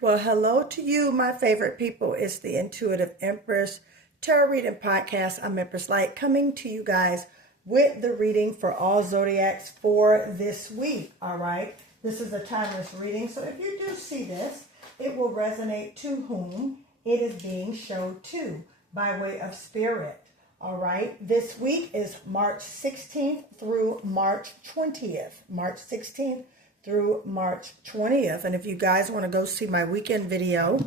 Well, hello to you, my favorite people. It's the Intuitive Empress Tarot Reading Podcast. I'm Empress Light coming to you guys with the reading for all zodiacs for this week. All right. This is a timeless reading. So if you do see this, it will resonate to whom it is being showed to by way of spirit. All right. This week is March 16th through March 20th. March 16th through March 20th. And if you guys want to go see my weekend video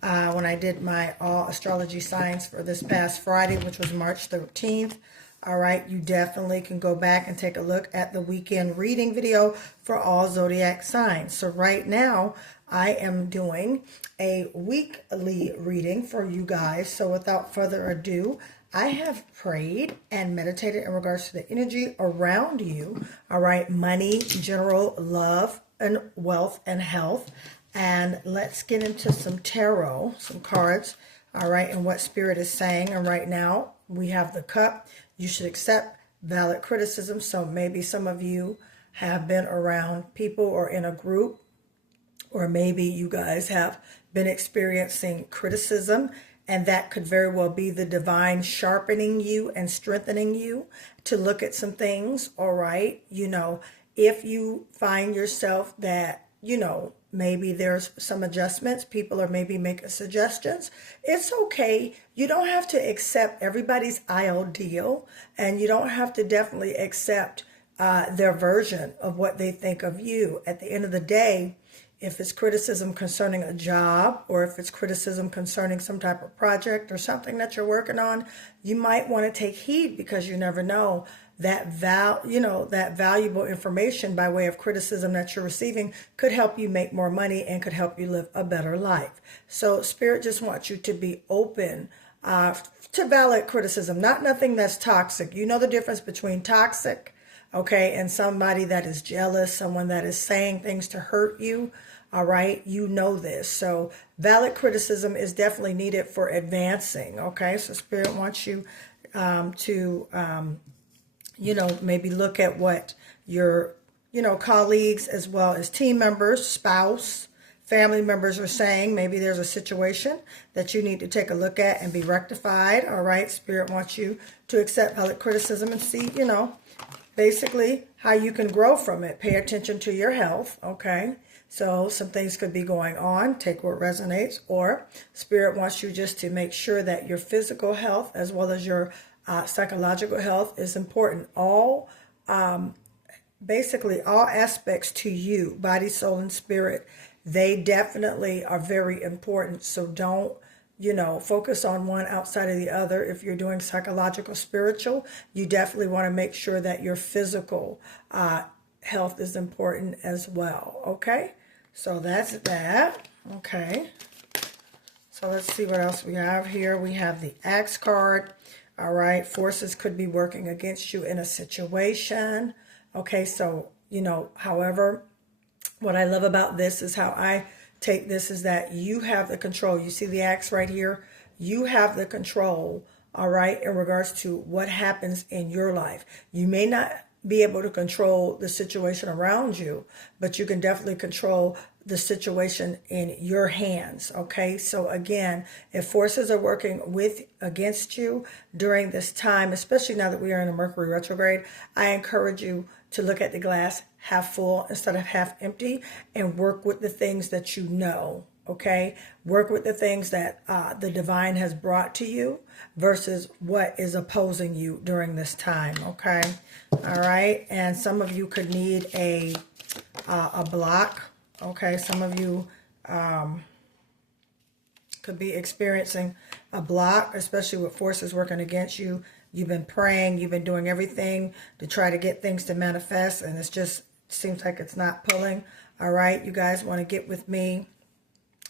when I did my all astrology signs for this past Friday, which was March 13th, all right, you definitely can go back and take a look at the weekend reading video for all zodiac signs. So right now I am doing a weekly reading for you guys. So without further ado, I have prayed and meditated in regards to the energy around you. All right, money, general, love, and wealth and health. And let's get into some tarot, some cards. All right, and what spirit is saying. And right now we have the cup. You should accept valid criticism. So maybe some of you have been around people or in a group, or maybe you guys have been experiencing criticism. And that could very well be the divine sharpening you and strengthening you to look at some things. All right. You know, if you find yourself that, you know, maybe there's some adjustments, people are maybe making suggestions, it's okay. You don't have to accept everybody's ideal, and you don't have to definitely accept their version of what they think of you. At the end of the day, if it's criticism concerning a job, or if it's criticism concerning some type of project or something that you're working on, you might want to take heed, because you never know that that valuable information by way of criticism that you're receiving could help you make more money and could help you live a better life. So Spirit just wants you to be open to valid criticism, not nothing that's toxic. You know the difference between toxic, okay, and somebody that is jealous, someone that is saying things to hurt you. All right, you know this. So valid criticism is definitely needed for advancing. Okay, so Spirit wants you to, maybe look at what your, colleagues as well as team members, spouse, family members are saying. Maybe there's a situation that you need to take a look at and be rectified. All right, Spirit wants you to accept valid criticism and see, basically how you can grow from it. Pay attention to your health, okay? So some things could be going on. Take what resonates. Or Spirit wants you just to make sure that your physical health as well as your psychological health is important. Basically all aspects to you, body, soul, and spirit, they definitely are very important. So don't focus on one outside of the other. If you're doing psychological, spiritual, you definitely want to make sure that your physical health is important as well. Okay, so that's that. Okay, so let's see what else we have here. We have the Axe card. All right, forces could be working against you in a situation. Okay, so, however, what I love about this is how I take this is that you have the control. You see the axe right here? You have the control, all right, in regards to what happens in your life. You may not be able to control the situation around you, but you can definitely control the situation in your hands. Okay, so again, if forces are working against you during this time, especially now that we are in a Mercury retrograde, I encourage you to look at the glass half full instead of half empty, and work with the things that you know. Okay, work with the things that the divine has brought to you versus what is opposing you during this time. Okay, all right, and some of you could need a block. Okay, some of you could be experiencing a block, especially with forces working against you. You've been praying, you've been doing everything to try to get things to manifest, and it's just seems like it's not pulling. All right, you guys want to get with me.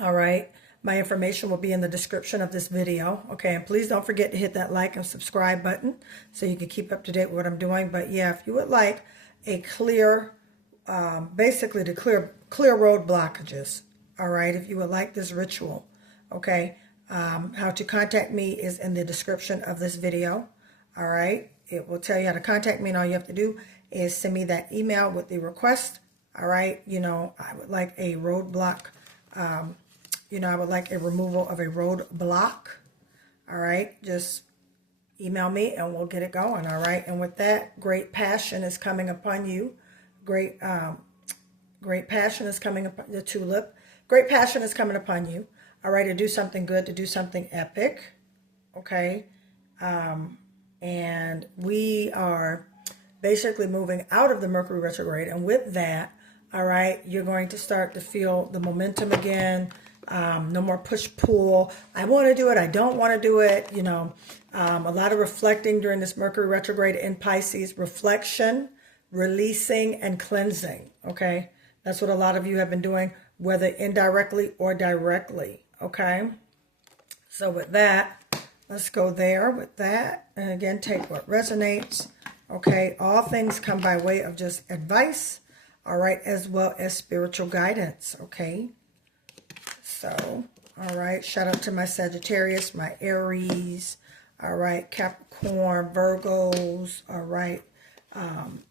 All right, my information will be in the description of this video. Okay, and please don't forget to hit that like and subscribe button so you can keep up to date with what I'm doing. But yeah, if you would like a clear, basically to clear road blockages, all right, if you would like this ritual, okay, how to contact me is in the description of this video. All right, it will tell you how to contact me, and all you have to do is send me that email with the request. All right, I would like a roadblock you know, I would like a removal of a roadblock. All right, just email me and we'll get it going. All right, and with that, great passion is coming upon you. Great passion is coming upon the tulip. Great passion is coming upon you. All right, to do something good, to do something epic. Okay, and we are basically moving out of the Mercury retrograde, and with that, all right, you're going to start to feel the momentum again. No more push-pull. I want to do it. I don't want to do it. You know, a lot of reflecting during this Mercury retrograde in Pisces. Reflection, releasing, and cleansing. Okay, that's what a lot of you have been doing, whether indirectly or directly. Okay, so with that, let's go there with that. And again, take what resonates. Okay, all things come by way of just advice. All right, as well as spiritual guidance. Okay. So, all right, shout out to my Sagittarius, my Aries, all right, Capricorn, Virgos, all right,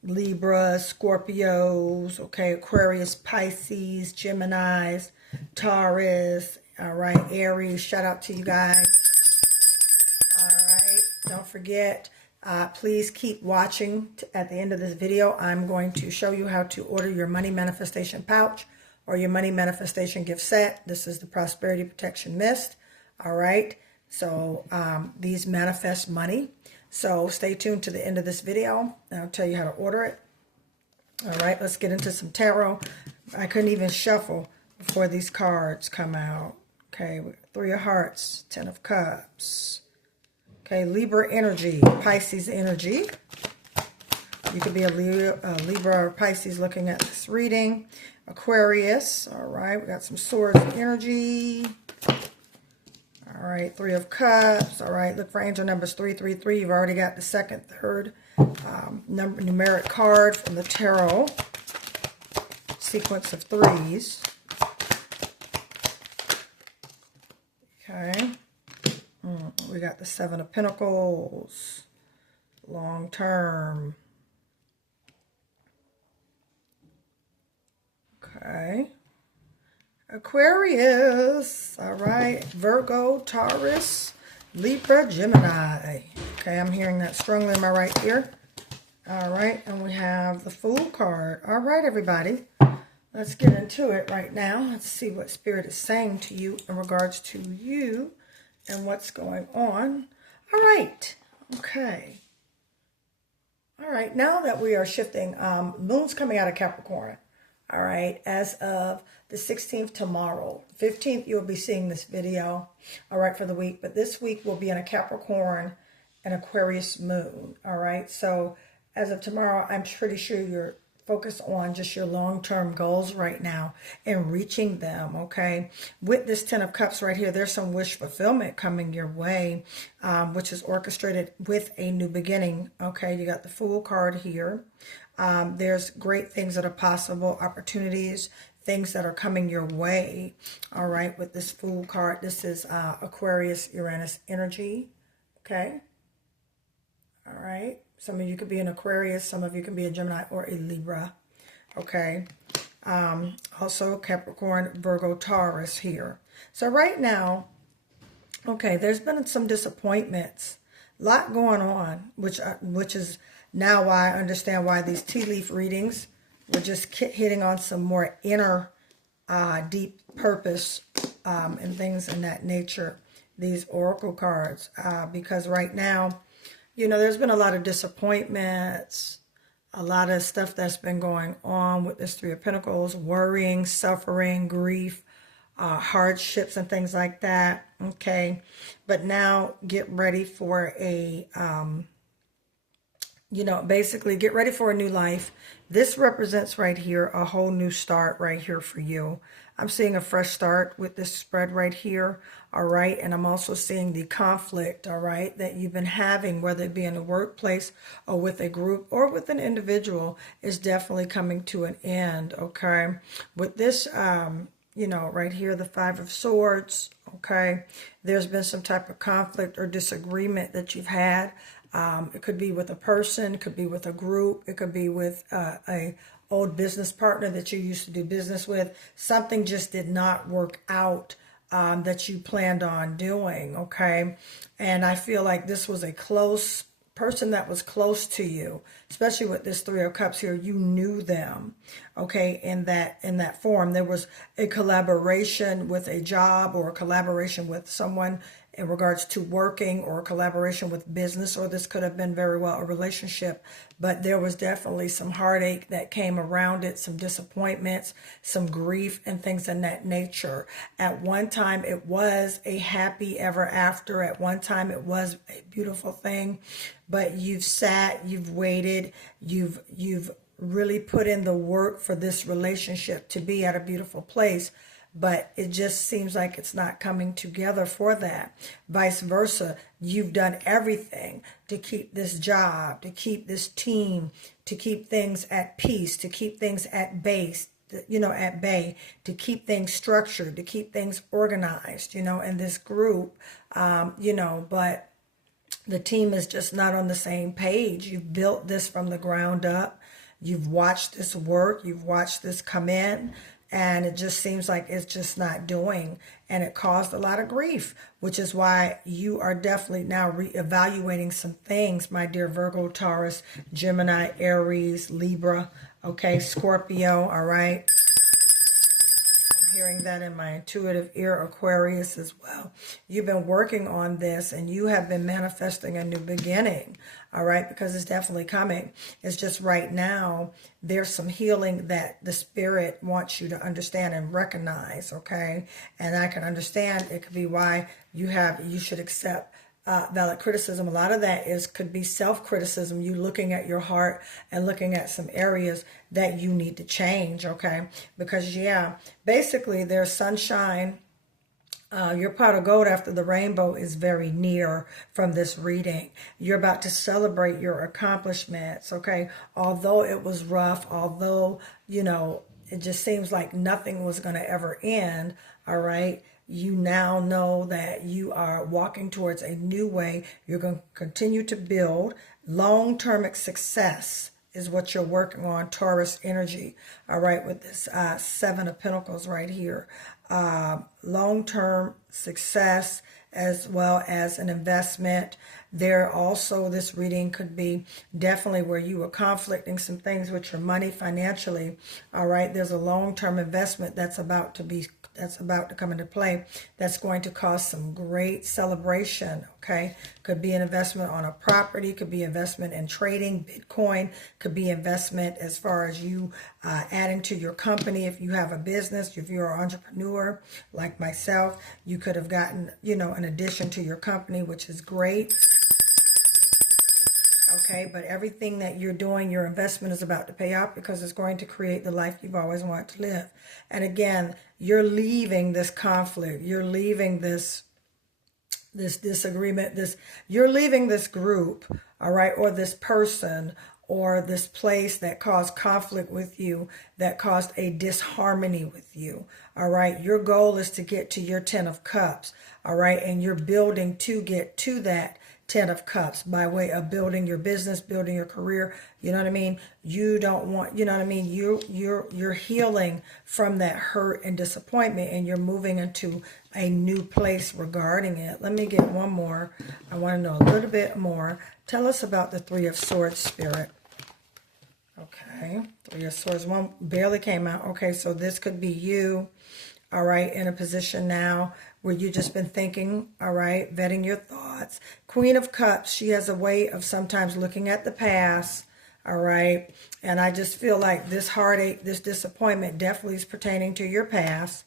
Libra, Scorpios, okay, Aquarius, Pisces, Geminis, Taurus, all right, Aries, shout out to you guys. All right, don't forget, please keep watching. At the end of this video, I'm going to show you how to order your money manifestation pouch or your money manifestation gift set. This is the Prosperity Protection Mist. All right. So these manifest money. So stay tuned to the end of this video, and I'll tell you how to order it. All right. Let's get into some tarot. I couldn't even shuffle before these cards come out. Okay. Three of Hearts, Ten of Cups. Okay. Libra energy, Pisces energy. You could be a Libra or Pisces looking at this reading. Aquarius. All right. We got some Swords energy. All right. Three of Cups. All right. Look for angel numbers 333. You've already got the second, third numeric card from the tarot. Sequence of threes. Okay. We got the Seven of Pentacles. Long term. Okay. Aquarius. All right. Virgo, Taurus, Libra, Gemini. Okay, I'm hearing that strongly in my right ear. All right, and we have the Fool card. All right, everybody. Let's get into it right now. Let's see what Spirit is saying to you in regards to you and what's going on. All right. Okay. All right, now that we are shifting, Moon's coming out of Capricorn. All right, as of the 16th tomorrow. 15th, you'll be seeing this video, all right, for the week. But this week will be in a Capricorn and Aquarius moon, all right? So as of tomorrow, I'm pretty sure you're focused on just your long-term goals right now and reaching them, okay? With this Ten of Cups right here, there's some wish fulfillment coming your way, which is orchestrated with a new beginning, okay? You got the Fool card here. There's great things that are possible, opportunities, things that are coming your way, all right, with this Fool card. This is Aquarius, Uranus energy, okay? All right. Some of you could be an Aquarius, some of you can be a Gemini or a Libra, okay? Also Capricorn, Virgo, Taurus here. So right now, okay, there's been some disappointments, a lot going on, which is now why I understand why these tea leaf readings were just hitting on some more inner deep purpose and things in that nature, these oracle cards, because right now, you know, there's been a lot of disappointments, a lot of stuff that's been going on with this Three of Pentacles, worrying, suffering, grief, hardships and things like that, okay? But now get ready for a, you know, basically get ready for a new life. This represents right here a whole new start right here for you. I'm seeing a fresh start with this spread right here, all right? And I'm also seeing the conflict, all right, that you've been having, whether it be in the workplace or with a group or with an individual, is definitely coming to an end, okay? With this, you know, right here, the Five of Swords, okay? There's been some type of conflict or disagreement that you've had. It could be with a person, it could be with a group, it could be with a old business partner that you used to do business with. Something just did not work out that you planned on doing, okay? And I feel like this was a close person that was close to you, especially with this Three of Cups here. You knew them, okay, in that form. There was a collaboration with a job, or a collaboration with someone in regards to working, or a collaboration with business, or this could have been very well a relationship, but there was definitely some heartache that came around it, some disappointments, some grief, and things in that nature. At one time, it was a happy ever after. At one time, it was a beautiful thing, but you've sat, you've waited, you've really put in the work for this relationship to be at a beautiful place, but it just seems like it's not coming together for that. Vice versa, you've done everything to keep this job, to keep this team, to keep things at peace, to keep things at base, at bay, to keep things structured, to keep things organized, in this group, but the team is just not on the same page. You've built this from the ground up. You've watched this work. You've watched this come in. And it just seems like it's just not doing. And it caused a lot of grief, which is why you are definitely now reevaluating some things, my dear Virgo, Taurus, Gemini, Aries, Libra, okay, Scorpio, all right? Hearing that in my intuitive ear, Aquarius as well. You've been working on this, and you have been manifesting a new beginning, all right, because it's definitely coming. It's just right now, there's some healing that the spirit wants you to understand and recognize, okay? And I can understand it could be why you should accept valid criticism. A lot of that could be self-criticism, you looking at your heart and looking at some areas that you need to change, okay? Because, basically there's sunshine. Your pot of gold after the rainbow is very near from this reading. You're about to celebrate your accomplishments, okay? Although it was rough, although, it just seems like nothing was going to ever end, all right? You now know that you are walking towards a new way. You're going to continue to build. Long-term success is what you're working on, Taurus energy, all right, with this Seven of Pentacles right here. Long-term success as well as an investment. There also, this reading could be definitely where you are conflicting some things with your money financially, all right? There's a long-term investment that's about to come into play that's going to cause some great celebration, okay? Could be an investment on a property, could be investment in trading, Bitcoin, could be investment as far as you adding to your company. If you have a business, if you're an entrepreneur like myself, you could have gotten, an addition to your company, which is great. Okay, but everything that you're doing, your investment is about to pay off because it's going to create the life you've always wanted to live. And again, you're leaving this conflict. You're leaving this disagreement. You're leaving this group, all right, or this person, or this place that caused conflict with you, that caused a disharmony with you, all right? Your goal is to get to your 10 of Cups, all right? And you're building to get to that 10 of Cups by way of building your business, building your career. You know what I mean? You don't want, you know what I mean? You're healing from that hurt and disappointment, and you're moving into a new place regarding it. Let me get one more. I want to know a little bit more. Tell us about the Three of Swords, Spirit. Okay, Three of Swords. One barely came out. Okay, so this could be you, all right, in a position now where you've just been thinking, all right, vetting your thoughts. Queen of Cups, she has a way of sometimes looking at the past, all right, and I just feel like this heartache, this disappointment definitely is pertaining to your past,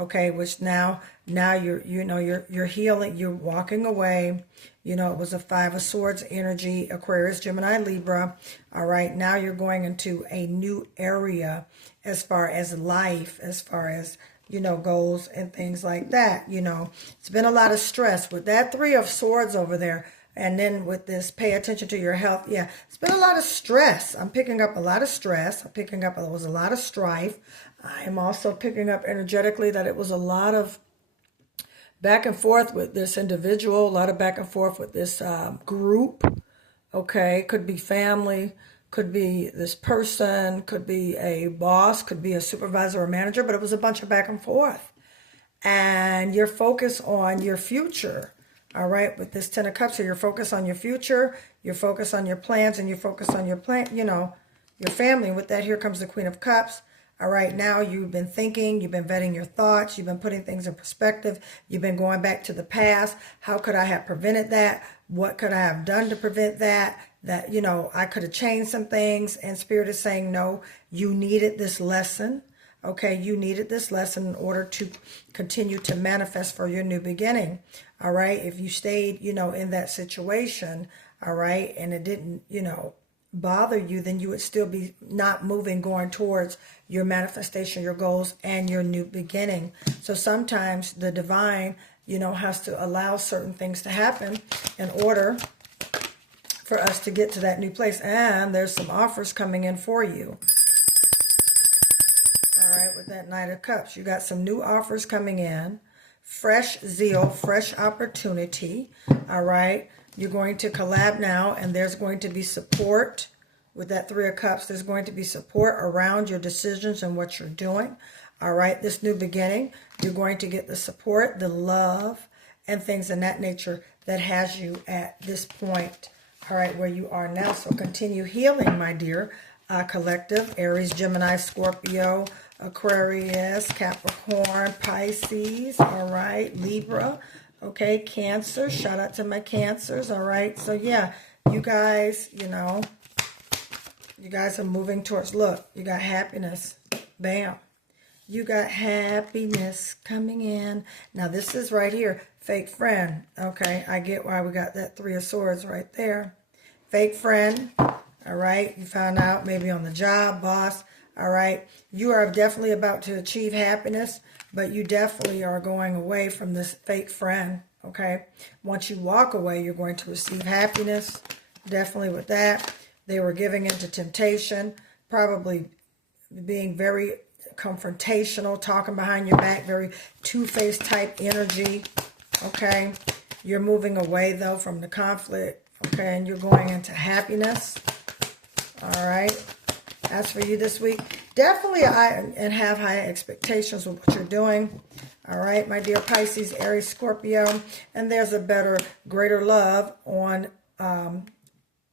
okay, which now you're healing, you're walking away. It was a Five of Swords energy, Aquarius, Gemini, Libra. All right, now you're going into a new area as far as life, as far as, goals and things like that. It's been a lot of stress with that Three of Swords over there. And then with this, pay attention to your health. Yeah, it's been a lot of stress. I'm picking up a lot of stress. I'm picking up, there was a lot of strife. I'm also picking up energetically that it was a lot of back and forth with this individual, a lot of back and forth with this group, okay? Could be family, could be this person, could be a boss, could be a supervisor or manager, but it was a bunch of back and forth. And and you're focused on your future. All right, with this 10 of Cups here, you're focused on your future, you're focused on your plans, and you're focused on your your family. With that, here comes the Queen of Cups. All right, now you've been thinking, you've been vetting your thoughts, you've been putting things in perspective, you've been going back to the past. How could I have prevented that? What could I have done to prevent that? That, I could have changed some things, and Spirit is saying, no, you needed this lesson. Okay, you needed this lesson in order to continue to manifest for your new beginning. All right, if you stayed, in that situation, all right, and it didn't, bother you, then you would still be not moving, going towards your manifestation, your goals, and your new beginning. So sometimes the divine, has to allow certain things to happen in order for us to get to that new place. And there's some offers coming in for you. All right, with that Knight of Cups, you got some new offers coming in. Fresh zeal, fresh opportunity. All right, you're going to collab now, and there's going to be support. With that Three of Cups, there's going to be support around your decisions and what you're doing. All right, this new beginning, you're going to get the support, the love, and things in that nature that has you at this point. All right, where you are now. So continue healing, my dear collective. Aries, Gemini, Scorpio, Aquarius, Capricorn, Pisces. All right, Libra. Okay, Cancer. Shout out to my Cancers. All right, so yeah, you guys, you guys are moving towards, look, you got happiness. Bam. You got happiness coming in. Now, this is right here, fake friend. Okay, I get why we got that Three of Swords right there. Fake friend. All right, you found out maybe on the job, boss. All right, you are definitely about to achieve happiness, but you definitely are going away from this fake friend. Okay, once you walk away, you're going to receive happiness. Definitely with that. They were giving into temptation, probably being very confrontational, talking behind your back, very two-faced type energy. Okay, you're moving away though from the conflict. Okay, and you're going into happiness. All right, as for you this week, definitely have high expectations with what you're doing. All right, my dear Pisces, Aries, Scorpio, and there's a better, greater love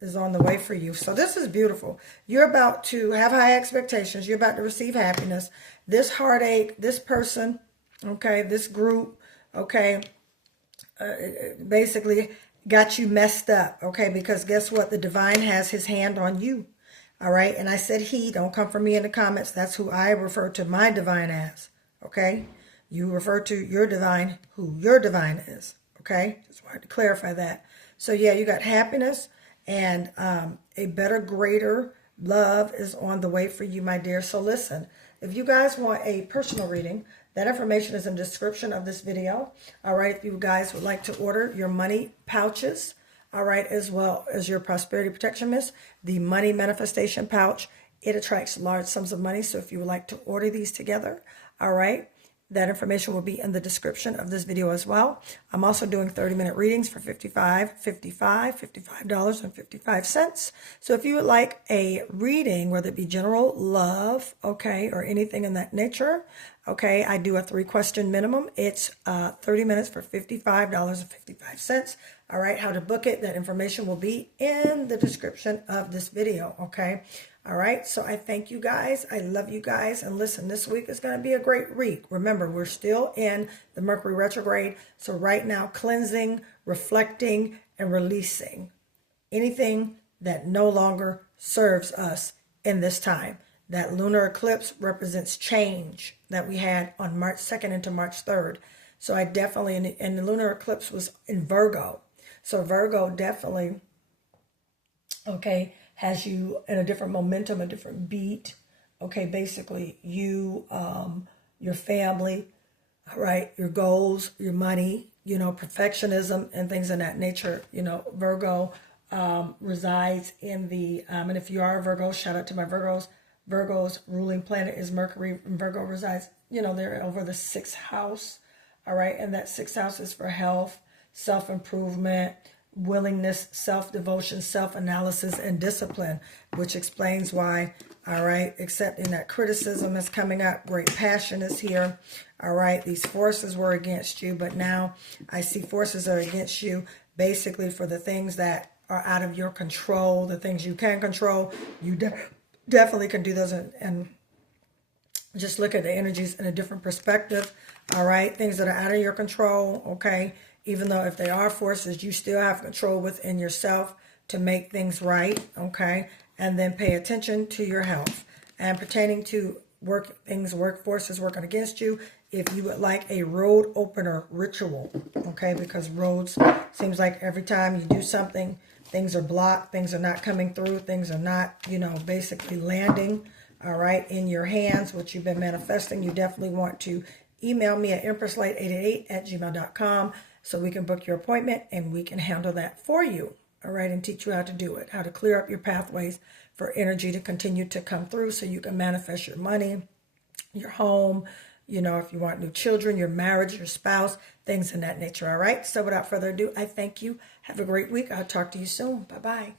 is on the way for you. So this is beautiful. You're about to have high expectations. You're about to receive happiness. This heartache, this person, okay, this group, okay, basically got you messed up, okay, because guess what? The divine has his hand on you. All right, and I said he, don't come for me in the comments. That's who I refer to my divine as, okay? You refer to your divine, who your divine is, okay? Just wanted to clarify that. So yeah, you got happiness, and a better, greater love is on the way for you, my dear. So listen, if you guys want a personal reading, that information is in the description of this video. All right, if you guys would like to order your money pouches, all right, as well as your prosperity protection mist, the money manifestation pouch, it attracts large sums of money. So if you would like to order these together, all right, that information will be in the description of this video as well. I'm also doing 30-minute readings for $55.55. So if you would like a reading, whether it be general love, okay, or anything in that nature, okay, I do a 3-question minimum. It's 30 minutes for $55.55. All right, how to book it, that information will be in the description of this video, okay? All right, so I thank you guys. I love you guys. And listen, this week is going to be a great week. Remember, we're still in the Mercury retrograde. So right now, cleansing, reflecting, and releasing anything that no longer serves us in this time. That lunar eclipse represents change that we had on March 2nd into March 3rd. So I definitely, and the lunar eclipse was in Virgo. So Virgo definitely, okay, has you in a different momentum, a different beat. Okay, basically you, your family, right, your goals, your money, perfectionism and things of that nature. Virgo resides in the, and if you are a Virgo, shout out to my Virgos. Virgo's ruling planet is Mercury, and Virgo resides, they're over the 6th house. All right, and that 6th house is for health, self-improvement, willingness, self-devotion, self-analysis, and discipline, which explains why, all right, accepting that criticism is coming up. Great passion is here. All right, these forces were against you, but now I see forces are against you basically for the things that are out of your control, the things you can control. You definitely can do those and just look at the energies in a different perspective. All right, things that are out of your control, okay? Even though if they are forces, you still have control within yourself to make things right, okay? And then pay attention to your health. And pertaining to work forces working against you, if you would like a road opener ritual, okay? Because roads, seems like every time you do something, things are blocked, things are not coming through, things are not, basically landing, all right, in your hands, what you've been manifesting. You definitely want to email me at empresslight888@gmail.com so we can book your appointment and we can handle that for you, all right, and teach you how to do it, how to clear up your pathways for energy to continue to come through so you can manifest your money, your home, if you want new children, your marriage, your spouse, things in that nature, all right? So without further ado, I thank you. Have a great week. I'll talk to you soon. Bye-bye.